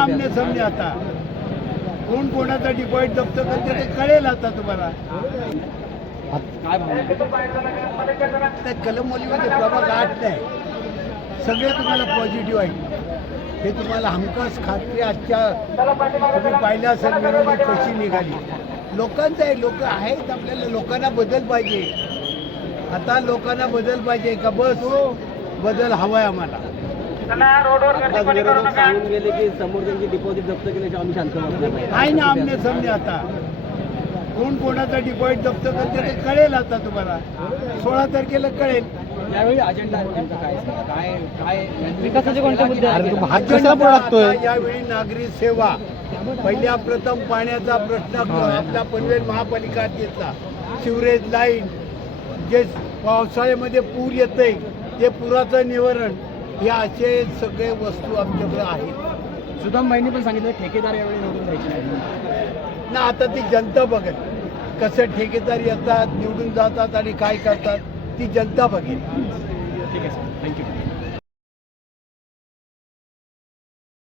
आमने सामने आता कोण कोणाचा डिपॉझिट जप्त करते ते कळेल आता तुम्हाला. त्या कलमोलीमध्ये प्रभाग 8 नाही, सगळे तुम्हाला पॉझिटिव्ह आहे. हे तुम्हाला हमखास खात्री आजच्या तुम्ही पाहिलं असेल मिरवणूक कशी निघाली. लोकांचं आहे, लोक आहेत, आपल्याला लोकांना बदल पाहिजे. आता लोकांना बदल पाहिजे का? बस बदल हवाय आम्हाला. सांगून गेले की समोर त्यांची डिपॉझिट जप्त केल्याशिवाय आम्ही शांत बसणार नाही. आहे ना आमने सामने आता कोण कोणाचा डिपॉझिट जप्त करते ते कळेल आता तुम्हाला. 16 तारखेला कळेल. यावेळी अजेंडा काय काय विकासाचे कोणते मुद्दे यावेळी नागरी सेवा पहिल्या प्रथम पाण्याचा प्रश्न आपला पनवेल महापालिका घेतला. सिवरेज लाईन, जे पावसाळ्यामध्ये पूर येतंय ते पुराचं निवारण, हे असे सगळे वस्तू आमच्याकडे आहेत. सुदाम भाईंनी पण सांगितलं ठेकेदार यावेळी निवडून द्यायचे ना. आता ती जनता बघेल कसं ठेकेदार येतात, निवडून जातात आणि काय करतात ती जनता बघेल. ठीक आहे सर, थँक्यू.